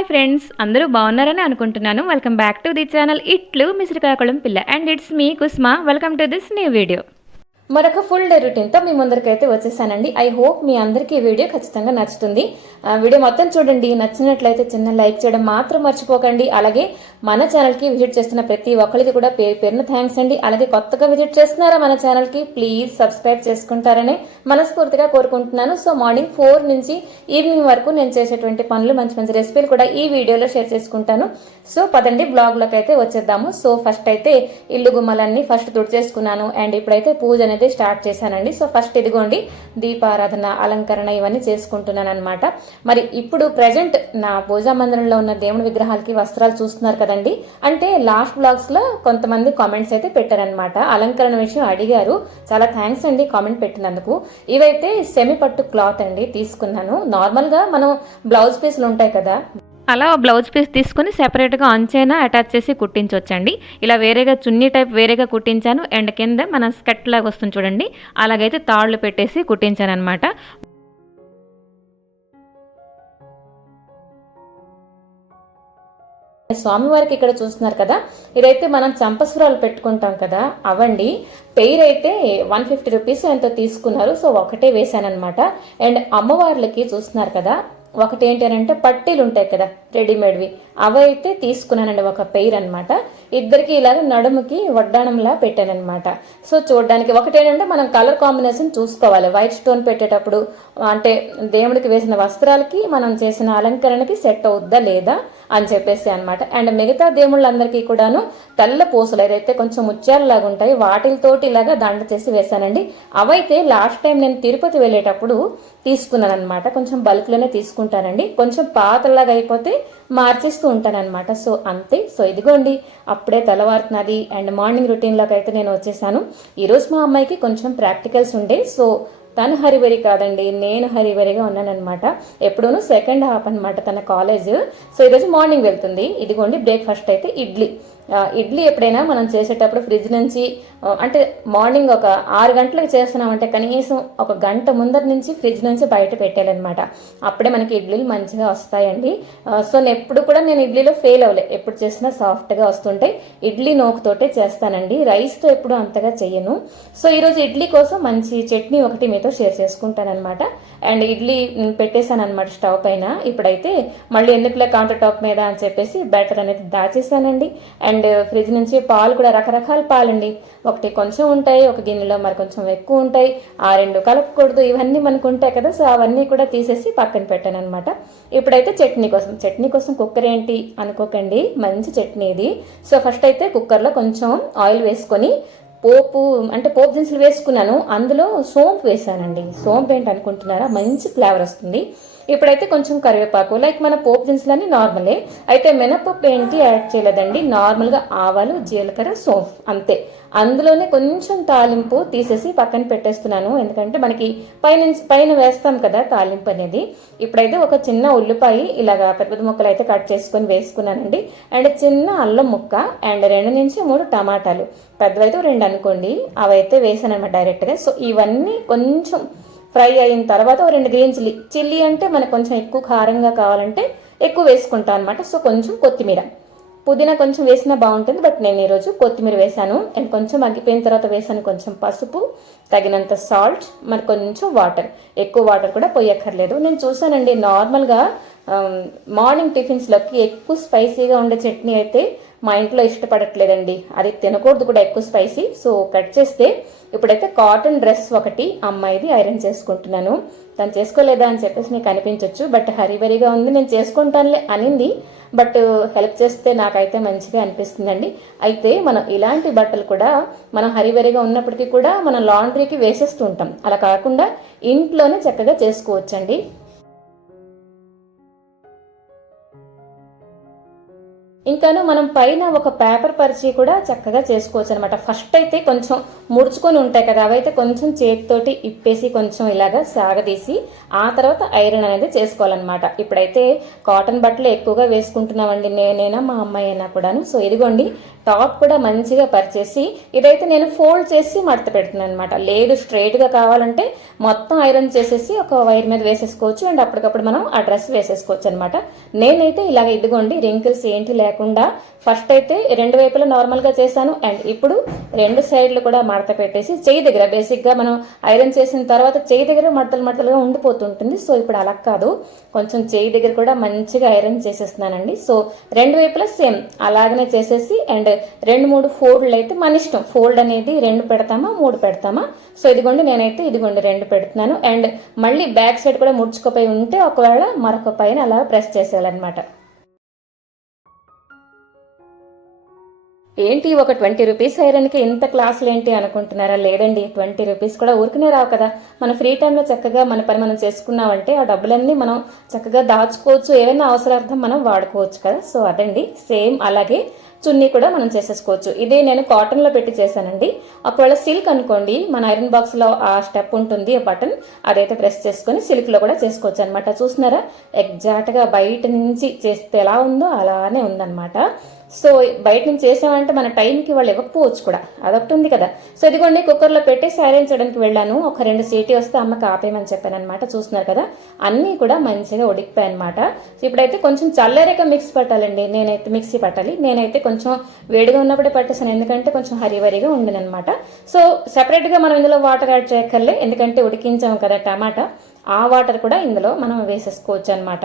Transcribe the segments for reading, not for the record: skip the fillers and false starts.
Hi friends, అందరూ బాగున్నారని అనుకుంటున్నాను. Welcome back to the channel ఇట్లు మీ శ్రీకాకుళం పిల్ల and it's me Kusma. Welcome to this new video. మరొక ఫుల్ డే రొటీన్తో మీ ముందరికైతే వచ్చేసానండి. ఐ హోప్ మీ అందరికీ ఈ వీడియో ఖచ్చితంగా నచ్చుతుంది. వీడియో మొత్తం చూడండి. నచ్చినట్లయితే చిన్న లైక్ చేయడం మాత్రం మర్చిపోకండి. అలాగే మన ఛానల్కి విజిట్ చేస్తున్న ప్రతి ఒక్కరికి కూడా పేరున థ్యాంక్స్ అండి. అలాగే కొత్తగా విజిట్ చేస్తున్నారా మన ఛానల్కి, ప్లీజ్ సబ్స్క్రైబ్ చేసుకుంటారని మనస్ఫూర్తిగా కోరుకుంటున్నాను. సో మార్నింగ్ 4 నుంచి ఈవినింగ్ వరకు నేను చేసేటువంటి పనులు, మంచి మంచి రెసిపీలు కూడా ఈ వీడియోలో షేర్ చేసుకుంటాను. సో పదండి బ్లాగ్లోకి అయితే వచ్చేద్దాము. సో ఫస్ట్ అయితే ఇల్లు గుమ్మలన్నీ ఫస్ట్ తుడిచేసుకున్నాను అండ్ ఇప్పుడైతే పూజ అనేది స్టార్ట్ చేశానండి. సో ఫస్ట్ ఇదిగోండి దీపారాధన, అలంకరణ ఇవన్నీ చేసుకుంటున్నాను అనమాట. మరి ఇప్పుడు ప్రజెంట్ నా పూజా మందిరంలో ఉన్న దేవుడి విగ్రహాలకి వస్త్రాలు చూస్తున్నారు కదండి. అంటే లాస్ట్ బ్లాగ్స్ లో కొంతమంది కామెంట్స్ అయితే పెట్టారనమాట, అలంకరణ విషయం అడిగారు. చాలా థ్యాంక్స్ అండి కామెంట్ పెట్టినందుకు. ఇవైతే సెమీ పట్టు క్లాత్ అండి తీసుకున్నాను. నార్మల్ గా మనం బ్లౌజ్ పీస్లు ఉంటాయి కదా, అలా బ్లౌజ్ పీస్ తీసుకుని సెపరేట్గా అంచైనా అటాచ్ చేసి కుట్టించవచ్చండి. ఇలా వేరేగా చున్నీ టైప్ వేరేగా కుట్టించాను అండ్ కింద మన స్కర్ట్ లాగా వస్తుంది చూడండి, అలాగైతే తాళ్ళు పెట్టేసి కుట్టించాను అనమాట. స్వామివారికి ఇక్కడ చూస్తున్నారు కదా, ఇదైతే మనం చంపసురాలు పెట్టుకుంటాం కదా అవండి. పెయిర్ అయితే 150 రూపీస్ ఎంతో తీసుకున్నారు. సో ఒకటే వేసానమాట. అండ్ అమ్మవార్లకి చూస్తున్నారు కదా, ఒకటి ఏంటి అని అంటే పట్టీలు ఉంటాయి కదా రెడీమేడ్వి, అవైతే తీసుకున్నానండి ఒక పెయిర్ అనమాట. ఇద్దరికి ఇలాగ నడుముకి వడ్డాణంలా పెట్టానమాట. సో చూడడానికి ఒకటి ఏంటంటే మనం కలర్ కాంబినేషన్ చూసుకోవాలి. వైట్ స్టోన్ పెట్టేటప్పుడు అంటే దేవుడికి వేసిన వస్త్రాలకి మనం చేసిన అలంకరణకి సెట్ అవుద్దా లేదా అని చెప్పేసి అనమాట. అండ్ మిగతా దేవుళ్ళందరికీ కూడాను తెల్ల పూసలు ఏదైతే కొంచెం ముత్యాలలాగా ఉంటాయి వాటితోటి ఇలాగా దండ చేసి వేశానండి. అవైతే లాస్ట్ టైం నేను తిరుపతి వెళ్ళేటప్పుడు తీసుకున్నాను అనమాట. కొంచెం బల్క్లోనే తీసుకుంటానండి, కొంచెం పాతలాగా అయిపోతే మార్చేస్తూ ఉంటానన్నమాట. సో అంతే. సో ఇదిగోండి అప్పుడే తెల్లవారుతున్నది అండ్ మార్నింగ్ రొటీన్లోకి అయితే నేను వచ్చేసాను. ఈరోజు మా అమ్మాయికి కొంచెం ప్రాక్టికల్స్ ఉండే, సో తను హరివరి కాదండి, నేను హరివరిగా ఉన్నానమాట. ఎప్పుడూనూ సెకండ్ హాఫ్ అనమాట తన కాలేజ్. సో ఈరోజు మార్నింగ్ వెళ్తుంది. ఇదిగోండి బ్రేక్ఫాస్ట్ అయితే ఇడ్లీ ఎప్పుడైనా మనం చేసేటప్పుడు ఫ్రిడ్జ్ నుంచి అంటే మార్నింగ్ ఒక 6 గంటలకు చేస్తున్నామంటే కనీసం ఒక గంట ముందర నుంచి ఫ్రిడ్జ్ నుంచి బయట పెట్టాలన్నమాట. అప్పుడే మనకి ఇడ్లీలు మంచిగా వస్తాయండి. సో ఎప్పుడు కూడా నేను ఇడ్లీలో ఫెయిల్ అవ్వలే, ఎప్పుడు చేసినా సాఫ్ట్గా వస్తుంటాయి. ఇడ్లీ నూకతోటే చేస్తానండి, రైస్తో ఎప్పుడు అంతగా చెయ్యను. సో ఈరోజు ఇడ్లీ కోసం మంచి చట్నీ ఒకటి మీతో షేర్ చేసుకుంటానమాట. అండ్ ఇడ్లీ పెట్టేశాను అనమాట స్టవ్ పైన. ఇప్పుడైతే మళ్ళీ ఎందుకులే కౌంటర్ టాప్ మీద అని చెప్పేసి బ్యాటర్ అనేది దాచేసానండి. అండ్ ఫ్రిడ్జ్ నుంచి పాలు కూడా రకరకాల పాలండి, ఒకటి కొంచెం ఉంటాయి, ఒక గిన్నెలో మరి కొంచెం ఎక్కువ ఉంటాయి, ఆ రెండు కలపకూడదు, ఇవన్నీ మనకు ఉంటాయి కదా. సో అవన్నీ కూడా తీసేసి పక్కన పెట్టాను అనమాట. ఇప్పుడైతే చట్నీ కోసం కుక్కర్ ఏంటి అనుకోకండి, మంచి చట్నీ ఇది. సో ఫస్ట్ అయితే కుక్కర్లో కొంచెం ఆయిల్ వేసుకొని పోపు దినుసులు వేసుకున్నాను. అందులో సోంపు వేసానండి. సోంపు ఏంటి అనుకుంటున్నారా, మంచి ఫ్లేవర్ వస్తుంది. ఇప్పుడైతే కొంచెం కరివేపాకు, లైక్ మన పోపు దినుసులన్నీ నార్మలే, అయితే మినపప్పు ఏంటి యాడ్ చేయలేదండి. నార్మల్గా ఆవాలు, జీలకర్ర, సోంపు అంతే. అందులోనే కొంచెం తాలింపు తీసేసి పక్కన పెట్టేస్తున్నాను, ఎందుకంటే మనకి పైన వేస్తాం కదా తాలింపు అనేది. ఇప్పుడైతే ఒక చిన్న ఉల్లిపాయ ఇలాగా పెద్ద ముక్కలు అయితే కట్ చేసుకొని వేసుకున్నానండి. అండ్ చిన్న అల్లం ముక్క అండ్ 2 నుంచి 3 టమాటాలు, పెద్దవైతే 2 అనుకోండి, అవైతే వేసాను అనమాట డైరెక్ట్గా. సో ఇవన్నీ కొంచెం ఫ్రై అయిన తర్వాత 2 గ్రీన్ చిల్లీ అంటే మనకు కొంచెం ఎక్కువ కారంగా కావాలంటే ఎక్కువ వేసుకుంటాను అనమాట. సో కొంచెం కొత్తిమీర, పుదీనా కొంచెం వేసినా బాగుంటుంది, బట్ నేను ఈరోజు కొత్తిమీర వేసాను. అండ్ కొంచెం మగ్గిపోయిన తర్వాత వేసాను కొంచెం పసుపు, తగినంత సాల్ట్, మరి కొంచెం వాటర్. ఎక్కువ వాటర్ కూడా పోయక్కర్లేదు. నేను చూసానండి నార్మల్గా మార్నింగ్ టిఫిన్స్లోకి ఎక్కువ స్పైసీగా ఉండే చట్నీ అయితే మా ఇంట్లో ఇష్టపడట్లేదండి, అది తినకూడదు కూడా ఎక్కువ స్పైసీ. సో కట్ చేస్తే ఇప్పుడైతే కాటన్ డ్రెస్ ఒకటి అమ్మాయిది ఐరన్ చేసుకుంటున్నాను. తను చేసుకోలేదా అని చెప్పేసి నీకు అనిపించవచ్చు, బట్ హరిబరిగా ఉంది, నేను చేసుకుంటానులే అనింది, బట్ హెల్ప్ చేస్తే నాకైతే మంచిగా అనిపిస్తుందండి. అయితే మనం ఇలాంటి బట్టలు కూడా మనం హరిబరిగా ఉన్నప్పటికీ కూడా మనం లాండ్రీకి వేసేస్తూ ఉంటాం, అలా కాకుండా ఇంట్లోనే చక్కగా చేసుకోవచ్చండి. ఇంకాను మనం పైన ఒక పేపర్ పరిచి కూడా చక్కగా చేసుకోవచ్చు అనమాట. ఫస్ట్ అయితే కొంచెం ముడుచుకొని ఉంటాయి కదా, అవైతే కొంచెం చేతితోటి ఇప్పేసి కొంచెం ఇలాగా సాగదీసి ఆ తర్వాత ఐరన్ అనేది చేసుకోవాలన్నమాట. ఇప్పుడైతే కాటన్ బట్టలు ఎక్కువగా వేసుకుంటున్నామండి, నేనైనా మా అమ్మాయి అయినా కూడాను. సో ఇదిగోండి టాప్ కూడా మంచిగా పరిచేసి ఇదైతే నేను ఫోల్డ్ చేసి మడత పెడుతున్నాను అనమాట. లేదు స్ట్రైట్గా కావాలంటే మొత్తం ఐరన్ చేసేసి ఒక వైర్ మీద వేసేసుకోవచ్చు అండ్ అప్పటికప్పుడు మనం ఆ డ్రెస్ వేసేసుకోవచ్చు అనమాట. నేనైతే ఇలాగ ఇదిగోండి రింకిల్స్ ఏంటి లేకుండా ఫస్ట్ అయితే రెండు వైపులా నార్మల్గా చేశాను అండ్ ఇప్పుడు రెండు సైడ్లు కూడా మడత పెట్టేసి చెయ్యి దగ్గర బేసిక్గా మనం ఐరన్ చేసిన తర్వాత చెయ్యి దగ్గర మడతలుగా ఉండిపోతుంటుంది. సో ఇప్పుడు అలా కాదు, కొంచెం చెయ్యి దగ్గర కూడా మంచిగా ఐరన్ చేసేస్తున్నానండి. సో రెండు వైపులా సేమ్ అలాగనే చేసేసి అండ్ 2-3 ఫోల్డ్లు అయితే మన ఇష్టం, ఫోల్డ్ అనేది 2 పెడతామా 3 పెడతామా. సో ఇదిగోండి నేనైతే ఇదిగోండి 2 పెడుతున్నాను అండ్ మళ్ళీ బ్యాక్ సైడ్ కూడా ముడుచుకుపోయి ఉంటే ఒకవేళ మరొక పైన అలా ప్రెస్ చేసేయాలన్నమాట. ఏంటి ఒక 20 రూపీస్ ఐరన్కి ఇంత క్లాసులు ఏంటి అనుకుంటున్నారా? లేదండి, 20 రూపీస్ కూడా ఊరికనే రావు కదా. మన ఫ్రీ టైంలో చక్కగా మన పని మనం చేసుకున్నామంటే ఆ డబ్బులన్నీ మనం చక్కగా దాచుకోవచ్చు, ఏమైనా అవసరార్థం మనం వాడుకోవచ్చు కదా. సో అదండి, సేమ్ అలాగే చున్నీ కూడా మనం చేసేసుకోవచ్చు. ఇదే నేను కాటన్లో పెట్టి చేశానండి. ఒకవేళ సిల్క్ అనుకోండి, మన ఐరన్ బాక్స్లో ఆ స్టెప్ ఉంటుంది, ఆ బటన్ అదైతే ప్రెస్ చేసుకొని సిల్క్లో కూడా చేసుకోవచ్చు అనమాట. చూస్తున్నారా, ఎగ్జాక్ట్గా బయట నుంచి చేస్తే ఎలా ఉందో అలానే ఉందన్నమాట. సో బయట నుంచి చేసామంటే మన టైంకి వాళ్ళు ఇవ్వకపోవచ్చు కూడా, అదొకటి ఉంది కదా. సో ఇదిగోండి కుక్కర్లో పెట్టేసి ఐరన్ చేయడానికి వెళ్ళాను. ఒక 2 సీటీ వస్తే అమ్మకి ఆపేయమని చెప్పాను అనమాట. చూస్తున్నారు కదా, అన్నీ కూడా మంచిగా ఉడికిపోయాయి అనమాట. ఇప్పుడైతే కొంచెం చల్లారాక మిక్సీ పట్టాలండి, మిక్సీ పట్టాలి. నేనైతే కొంచెం వేడిగా ఉన్నప్పుడే పట్టేసాను, ఎందుకంటే కొంచెం హరివరిగా ఉండిందనమాట. సో సెపరేట్గా మనం ఇందులో వాటర్ యాడ్ చేయక్కర్లే, ఎందుకంటే ఉడికించాం కదా టమాటా, ఆ వాటర్ కూడా ఇందులో మనం వేసేసుకోవచ్చు అనమాట.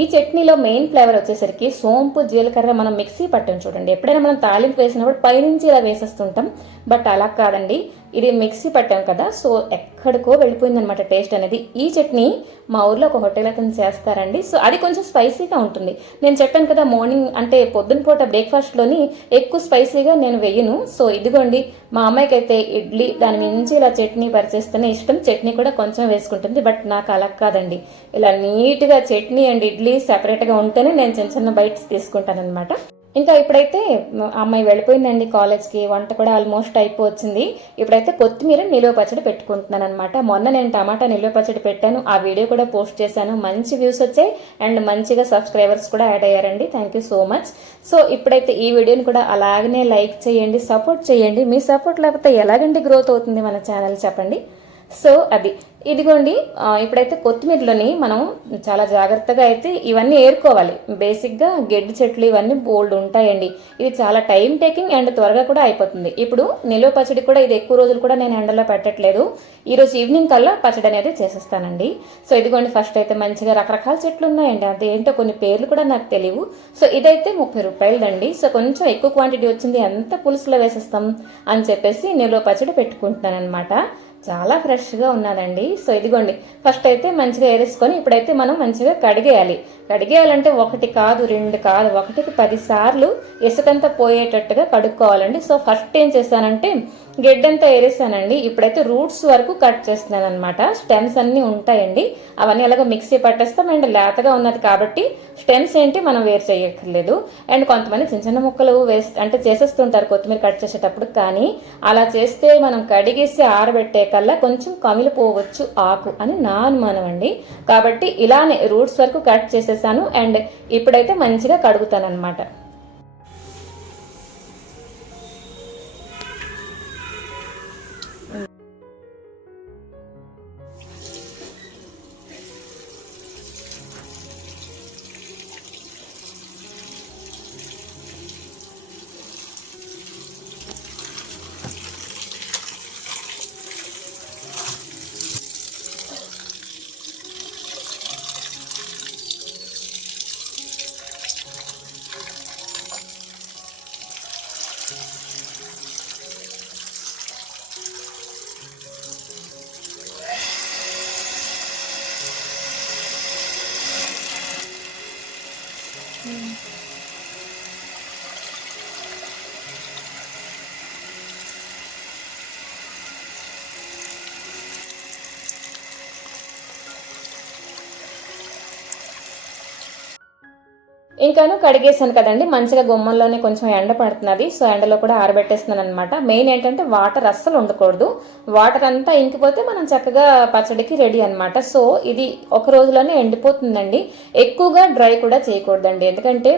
ఈ చట్నీలో మెయిన్ ఫ్లేవర్ వచ్చేసరికి సోంపు జీలకర్ర మనం మిక్సీ పట్టాం చూడండి. ఎప్పుడైనా మనం తాలింపు వేసినప్పుడు పైనుంచి ఇలా వేసేస్తుంటాం, బట్ అలా కాదండి, ఇది మిక్సీ పట్టాం కదా. సో ఎక్కడికో వెళ్ళిపోయిందనమాట టేస్ట్ అనేది. ఈ చట్నీ మా ఊర్లో ఒక హోటల్ అతను చేస్తారండి. సో అది కొంచెం స్పైసీగా ఉంటుంది. నేను చెప్పాను కదా, మార్నింగ్ అంటే పొద్దున పూట బ్రేక్ఫాస్ట్లోని ఎక్కువ స్పైసీగా నేను వెయ్యను. సో ఇదిగోండి, మా అమ్మాయికి అయితే ఇడ్లీ దాని మించి ఇలా చట్నీ పరిచేస్తేనే ఇష్టం. చట్నీ కూడా కొంచెం వేసుకుంటుంది, బట్ నాకు అలా కాదండి, ఇలా నీట్గా చట్నీ అండ్ ఇడ్లీ సెపరేట్గా ఉంటేనే నేను చిన్న చిన్న బైట్స్ తీసుకుంటాను అనమాట. ఇంకా ఇప్పుడైతే అమ్మాయి వెళ్ళిపోయిందండి కాలేజ్కి, వంట కూడా ఆల్మోస్ట్ అయిపోవచ్చింది. ఇప్పుడైతే కొత్తిమీర నిలువ పచ్చడి పెట్టుకుంటున్నాను అనమాట. మొన్న నేను టమాటా నిలువ పచ్చడి పెట్టాను, ఆ వీడియో కూడా పోస్ట్ చేశాను, మంచి వ్యూస్ వచ్చాయి అండ్ మంచిగా సబ్స్క్రైబర్స్ కూడా యాడ్ అయ్యారండి. Thank you so much. So ఇప్పుడైతే ఈ వీడియోని కూడా అలాగనే లైక్ చేయండి, సపోర్ట్ చేయండి. మీ సపోర్ట్ లేకపోతే ఎలాగండి గ్రోత్ అవుతుంది మన ఛానల్, చెప్పండి. సో అది ఇదిగోండి, ఇప్పుడైతే కొత్తిమీరలోని మనం చాలా జాగ్రత్తగా అయితే ఇవన్నీ ఏరుకోవాలి. బేసిక్గా గెడ్డి చెట్లు ఇవన్నీ బోల్డ్ ఉంటాయండి. ఇది చాలా టైం టేకింగ్ అండ్ త్వరగా కూడా అయిపోతుంది. ఇప్పుడు నిలువ పచ్చడి కూడా ఇది ఎక్కువ రోజులు కూడా నేను ఎండలో పెట్టట్లేదు, ఈరోజు ఈవినింగ్ కల్లా పచ్చడి అనేది చేసేస్తానండి. సో ఇదిగోండి, ఫస్ట్ అయితే మంచిగా రకరకాల చెట్లు ఉన్నాయండి, అదేంటో కొన్ని పేర్లు కూడా నాకు తెలియవు. సో ఇదైతే 30 రూపాయలదండి. సో కొంచెం ఎక్కువ క్వాంటిటీ వచ్చింది, ఎంత పులుసులో వేసేస్తాం అని చెప్పేసి నిలువ పచ్చడి పెట్టుకుంటున్నాను అనమాట. చాలా ఫ్రెష్గా ఉన్నదండి. సో ఇదిగోండి, ఫస్ట్ అయితే మంచిగా ఏరేసుకొని ఇప్పుడైతే మనం మంచిగా కడిగేయాలంటే 1 కాదు 2 కాదు, 1కి 10 సార్లు ఇసుకంతా పోయేటట్టుగా కడుక్కోవాలండి. సో ఫస్ట్ ఏం చేశానంటే గెడ్డంతా ఏరేసానండి. ఇప్పుడైతే రూట్స్ వరకు కట్ చేస్తున్నాను అనమాట. స్టెమ్స్ అన్నీ ఉంటాయండి, అవన్నీ అలాగ మిక్సీ పట్టేస్తాం అండ్ లేతగా ఉన్నది కాబట్టి స్టెమ్స్ ఏంటి మనం వేరు చేయక్కర్లేదు. అండ్ కొంతమంది చిన్న చిన్న ముక్కలు అంటే చేసేస్తుంటారు కొత్తిమీర కట్ చేసేటప్పుడు, కానీ అలా చేస్తే మనం కడిగేసి ఆరబెట్టే కల్లా కొంచెం కమిలిపోవచ్చు ఆకు అని నా అనుమానం అండి. కాబట్టి ఇలానే రూట్స్ వరకు కట్ చేసేసాను అండ్ ఇప్పుడైతే మంచిగా కడుగుతాను అనమాట. ఇంకాను కడిగేసాను కదండి, మంచిగా గుమ్మంలోనే కొంచెం ఎండ పడుతున్నది. సో ఎండలో కూడా ఆరబెట్టేస్తున్నాను అనమాట. మెయిన్ ఏంటంటే వాటర్ అస్సలు ఉండకూడదు. వాటర్ అంతా ఇంకిపోతే మనం చక్కగా పచ్చడికి రెడీ అనమాట. సో ఇది ఒక రోజులోనే ఎండిపోతుందండి. ఎక్కువగా డ్రై కూడా చేయకూడదండి, ఎందుకంటే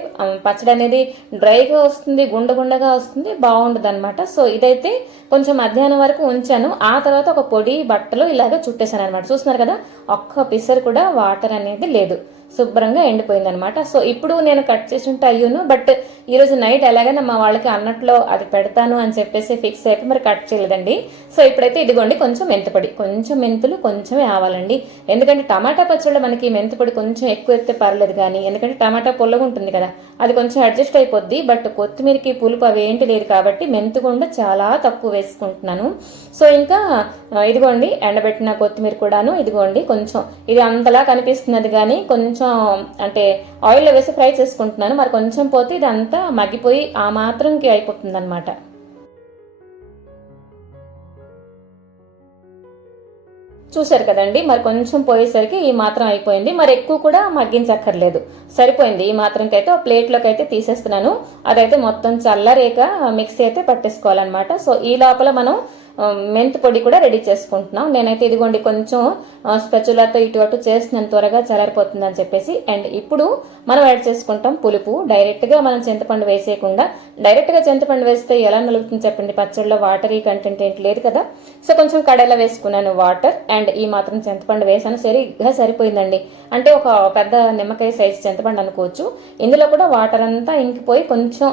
పచ్చడి అనేది డ్రైగా వస్తుంది, గుండగా వస్తుంది, బాగుండదు అనమాట. సో ఇదైతే కొంచెం మధ్యాహ్నం వరకు ఉంచాను. ఆ తర్వాత ఒక పొడి బట్టలో ఇలాగ చుట్టేశాను అనమాట. చూస్తున్నారు కదా, ఒక్క పిసర్ కూడా వాటర్ అనేది లేదు, శుభ్రంగా ఎండిపోయింది అనమాట. సో ఇప్పుడు నేను కట్ చేసి ఉంటే అయ్యూను, బట్ ఈరోజు నైట్ ఎలాగైనా మా వాళ్ళకి అన్నట్లో అది పెడతాను అని చెప్పేసి ఫిక్స్ అయిపోయి మరి కట్ చేయలేదండి. సో ఇప్పుడైతే ఇదిగోండి కొంచెం మెంతిపొడి, కొంచెం మెంతులు కొంచెమే ఆవాలండి. ఎందుకంటే టమాటా పచ్చళ్ళు మనకి మెంతిపొడి కొంచెం ఎక్కువ ఎత్తే పర్లేదు కానీ, ఎందుకంటే టమాటా పొల్లగా ఉంటుంది కదా, అది కొంచెం అడ్జస్ట్ అయిపోద్ది. బట్ కొత్తిమీరకి పులుపు అవి ఏంటి లేదు కాబట్టి మెంతుగుండ చాలా తక్కువ వేసుకుంటున్నాను. సో ఇంకా ఇదిగోండి ఎండబెట్టిన కొత్తిమీర కూడాను, ఇదిగోండి కొంచెం ఇది అంతలా కనిపిస్తున్నది కానీ కొంచెం అంటే ఆయిల్లో వేసి ఫ్రై చేసుకుంటున్నాను. మరి కొంచెం పోతే ఇది అంతా మగ్గిపోయి ఆ మాత్రంకి అయిపోతుంది అనమాట. చూశారు కదండి, మరి కొంచెం పోయేసరికి ఈ మాత్రం అయిపోయింది. మరి ఎక్కువ కూడా మగ్గించక్కర్లేదు, సరిపోయింది ఈ మాత్రంకి. అయితే ప్లేట్లోకి అయితే తీసేస్తున్నాను. అదైతే మొత్తం చల్లరేక మిక్సీ అయితే పట్టేసుకోవాలన్నమాట. సో ఈ లోపల మనం మెంతి పొడి కూడా రెడీ చేసుకుంటున్నాం. నేనైతే ఇదిగోండి కొంచెం స్పెచులాతో ఇటు అటు చేస్తున్నాను, త్వరగా చల్లారిపోతుంది అని చెప్పేసి. అండ్ ఇప్పుడు మనం యాడ్ చేసుకుంటాం పులుపు. డైరెక్ట్ గా మనం చింతపండు వేసేయకుండా, డైరెక్ట్ గా చింతపండు వేస్తే ఎలా నలుగుతుంది చెప్పండి, పచ్చడిలో వాటరీ కంటెంట్ ఏంటి లేదు కదా. సో కొంచెం కడాయిలో వేసుకున్నాను వాటర్, అండ్ ఈ మాత్రం చింతపండు వేసాను. సరిగ్గా సరిపోయిందండి, అంటే ఒక పెద్ద నిమ్మకాయ సైజ్ చింతపండు అనుకోవచ్చు. ఇందులో కూడా వాటర్ అంతా ఇంకిపోయి కొంచెం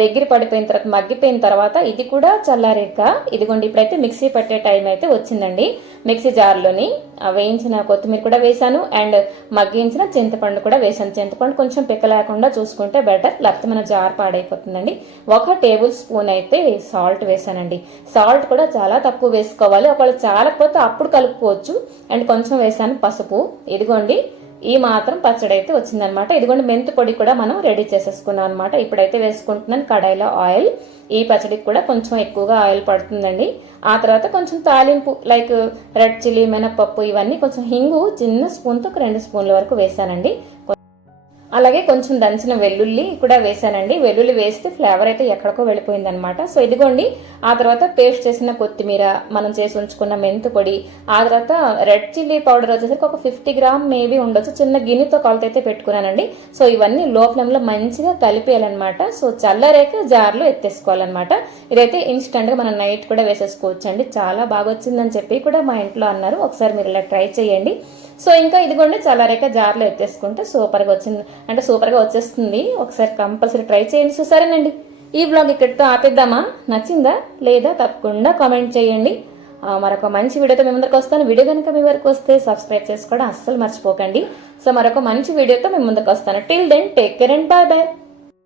దగ్గర పడిపోయిన తర్వాత, మగ్గిపోయిన తర్వాత ఇది కూడా చల్లారేక ఇదిగోండి ఇప్పుడైతే మిక్సీ పట్టే టైం అయితే వచ్చిందండి. మిక్సీ జార్లోని వేయించిన కొత్తిమీర కూడా వేసాను, అండ్ మగ్గించిన చింతపండు కూడా వేసాను. చింతపండు కొంచెం పిక్క లేకుండా చూసుకుంటే బెటర్, లేకపోతే మన జార్ పాడైపోతుందండి. 1 టేబుల్ స్పూన్ అయితే సాల్ట్ వేసానండి. సాల్ట్ కూడా చాలా తక్కువ వేసుకోవాలి, ఒకవేళ చాలకపోతే అప్పుడు కలుపుకోవచ్చు. అండ్ కొంచెం వేసాను పసుపు. ఇదిగోండి ఈ మాత్రం పచ్చడి అయితే వచ్చిందనమాట. ఇదిగోండి మెంతి పొడి కూడా మనం రెడీ చేసేసుకున్నాం అనమాట. ఇప్పుడైతే వేసుకుంటున్నాను కడాయిలో ఆయిల్. ఈ పచ్చడికి కూడా కొంచెం ఎక్కువగా ఆయిల్ పడుతుందండి. ఆ తర్వాత కొంచెం తాలింపు లైక్ రెడ్ చిల్లీ, మినపప్పు, ఇవన్నీ కొంచెం హింగు చిన్న స్పూన్తో 2 స్పూన్ల వరకు వేసానండి. అలాగే కొంచెం దంచిన వెల్లుల్లి కూడా వేసానండి. వెల్లుల్లి వేస్తే ఫ్లేవర్ అయితే ఎక్కడికో వెళ్ళిపోయింది అనమాట. సో ఇదిగోండి ఆ తర్వాత పేస్ట్ చేసిన కొత్తిమీర, మనం చేసి ఉంచుకున్న మెంతు పొడి, ఆ తర్వాత రెడ్ చిల్లీ పౌడర్ వచ్చేసరికి ఒక 50 గ్రామ్ మేబీ ఉండొచ్చు, చిన్న గిన్నెతో కొలత అయితే పెట్టుకున్నానండి. సో ఇవన్నీ లో ఫ్లేమ్ లో మంచిగా కలిపేయాలన్నమాట. సో చల్లరేక జార్లో ఎత్తేసుకోవాలన్నమాట. ఇదైతే ఇన్స్టెంట్ గా మనం నైట్ కూడా వేసేసుకోవచ్చు అండి. చాలా బాగా వచ్చిందని చెప్పి కూడా మా ఇంట్లో అన్నారు. ఒకసారి మీరు ఇలా ట్రై చేయండి. సో ఇంకా ఇదిగోండి చల్లారేక జార్లో ఎత్తేసుకుంటే సూపర్గా వచ్చింది, అంటే సూపర్గా వచ్చేస్తుంది. ఒకసారి కంపల్సరీ ట్రై చేయండి. సో సరేనండి, ఈ బ్లాగ్ ఇక్కడితో ఆపేద్దామా? నచ్చిందా లేదా తప్పకుండా కామెంట్ చేయండి. మరొక మంచి వీడియోతో మీ ముందరికి వస్తాను. వీడియో కనుక మీ వరకు వస్తే సబ్స్క్రైబ్ చేసుకోవడం అస్సలు మర్చిపోకండి. సో మరొక మంచి వీడియోతో మీ ముందుకు వస్తాను. Till then take care and bye bye.